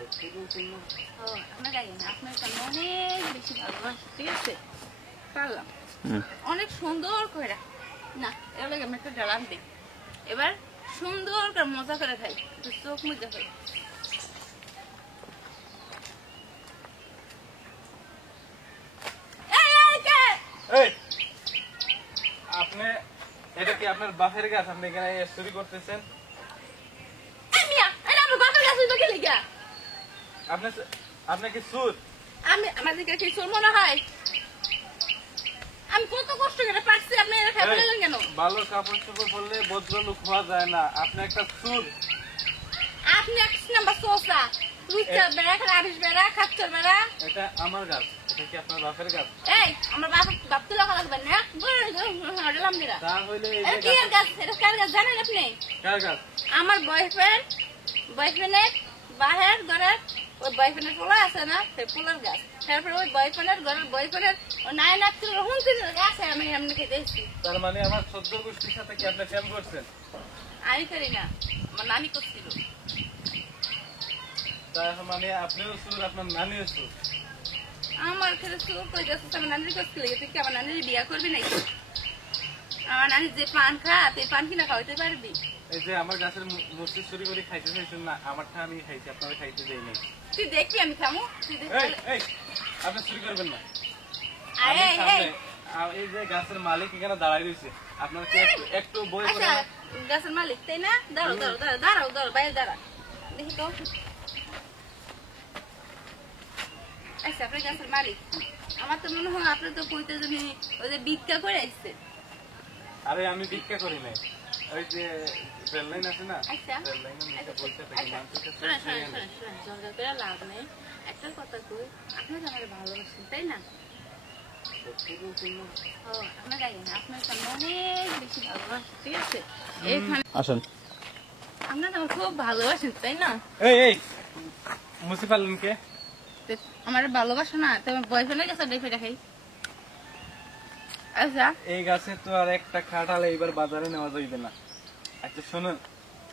সত্যি বলছেন না? ও আপনার গায়ে না, আপনার সামনে অনেক বেশি ভালোবাসি, ঠিক আছে? পারলাম অনেক সুন্দর করে না, এবার আমি একটা ডালাম দিই। এবার সুন্দর করে মজা করে খাই, একটু চোখ মুজে খাই। এই আপনি এটা কি আপনার বাপের গাছ? আপনি এখানে চুরি করতেছেন? আপনি কি চোর? আমি আমাদের কাছে চোর মনে হয়? আমি কত কষ্ট করে পারছি, আপনি এটা খাই বলেন কেন? ভালো কাপড় চোপড় পরলে ভদ্রলোক হওয়া যায় না, আপনি একটা চোর। আপনি এক নাম্বার চোষা, রুচা বেড়া, রাবিশ বেড়া, খাচ্চর বেড়া। এটা আমার গাছ, এটা কি আপনার বাপের গাছ? এই আমার বাপ তো লাগা লাগবে না, হাঁটলাম না। তা হইলে এই এটা কি যে এর গাছ? এটা কার গাছ জানেন আপনি? কার গাছ? আমার বয়ফ্রেন্ডের বাহের ঘরের ওই বয়ফ্রেন্ডের পোলা আছে না, সেই পোলার গাছ। তারপরে ওই বয়ফ্রেন্ডের ঘরের বয়ফ্রেন্ডের নাই না হুনছিল গাছে আমি এমনি খেতেছি। তার মানে আমার 14 গোষ্ঠীর সাথে কি আপনি প্রেম করছেন? আমি করি না, আমার নানি করছিল। তার মানে আপনিও চোর, আপনার নানিও চোর। আমার খেলে চোর করে যাচ্ছে, আমার নানির করছিল। তুই কি আমার নানির বিয়া করবি নাকি? আমার নানি যে পান খা, তুই পান কিনা খাওয়াইতে পারবি? এই যে আমার গাছের মুর্শি চুরি করে খাইতে চাইছেন না, আমারটা আমি খাইছি, আপনারা খাইতে দেই নাই। তুই দেখবি আমি খামো, তুই দেখবি। এই আপনি চুরি করবেন না। আরে আমি সামনে, এই যে গাছের মালিক এখানে দাঁড়াই রয়েছে, আপনার কি একটু বই করে? আচ্ছা গাছের মালিক তাই না? দাঁড়াও বাইরে দাঁড়া দেখি তো। আচ্ছা আপনার গাছের মালিক, আমার তো মনে হয় আপনার তো কইতে জন্য ওই যে ভিক্ষা করে আসছে। আরে আমি ভিক্ষা করি নাই, ওই যে রেল লাইন আছে না, আচ্ছা রেল লাইনের নিচে বসে থাকি, মানুষের কাছে শোনেন ঝগড়া করে লাভ নেই। একটা কথা কই, আপনি তো আমার ভালোবাসেন তাই না? সত্যি বলছেন না? ও আপনার গায়ে না, আপনার সামনে অনেক বেশি ভালোবাসি, ঠিক আছে? এইখানে আসেন। আপনার আমার খুব ভালোবাসেন তাই না? এই মুসি পারলেন কে? আমার ভালোবাসো না, তোমার বয়ফ্রেন্ডের কাছে দেখে রাখাই। আচ্ছা এই গাছে তো আর একটা কাঁঠাল এইবার বাজারে নেওয়া যাইবে না। আচ্ছা শোনো,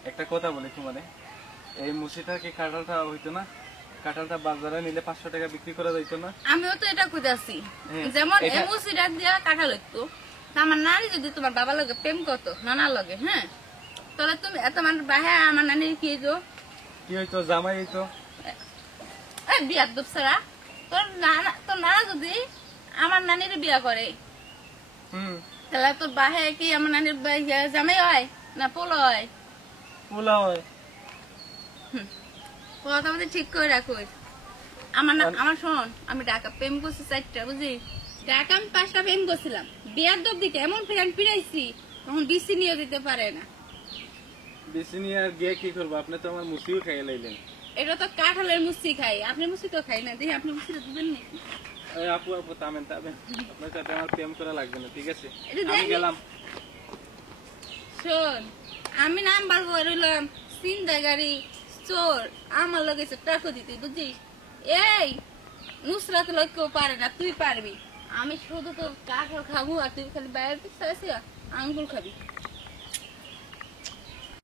একটা কথা বলি তোমারে, এই মুসিটা কি কাঁঠালটা হইতো না? কাঁঠালটা বাজারে নিলে 500 টাকা বিক্রি করা যাইতো না? আমিও তো এটা খুঁজেছি, যেমন এমুসিটা দিয়া কাঁঠাল হইতো। আমার নানি যদি তোমার বাবা লগে প্রেম করতো, নানার লগে, হ্যাঁ, তাহলে তুমি তোমার বাহে আমার নানির কি হইতো? কি হইতো? জামাই হইতো। বিয়ার দুপসারা, তোর নানা যদি আমার নানির বিয়া করে, তাহলে তোর বাহে কি আমার নানির জামাই হয় না পোলা হয়? পোলা হয়। কথা বলতে ঠিক করে রাখো। আমার শোন, আমি ঢাকা প্রেম করছি 4টা, বুঝলি? ঢাকা আমি 5টা প্রেম করছিলাম। বিয়ার দব দিকে এমন ফিরান ফিরাইছি, তখন বিসি নিয়ে দিতে পারে না। বেশি নিয়ে আর গিয়ে কি করবো? আপনি তো আমার মুসিও খাইয়ে লাইলেন। এটা তো কাঁঠালের মুসি খাই, আপনি মুসি তো খাই না। দেখি আপনি মুসিটা দিবেন নাকি? আপু থামেন। আপনার সাথে আমার প্রেম করা লাগবে না, ঠিক আছে? এটা আমি দেখি। গেলাম। শোন, আমি নাম্বার রইলাম সিন্দাগাড়ি চোর, আমার লগে টাকা দিতে, বুঝছিস? এই নুসরাত লোক কেউ পারে না, তুই পারবি। আমি শুধু তোর কাঁঠাল খাবো আর তুই খালি বাইরে আঙ্গুল খাবি।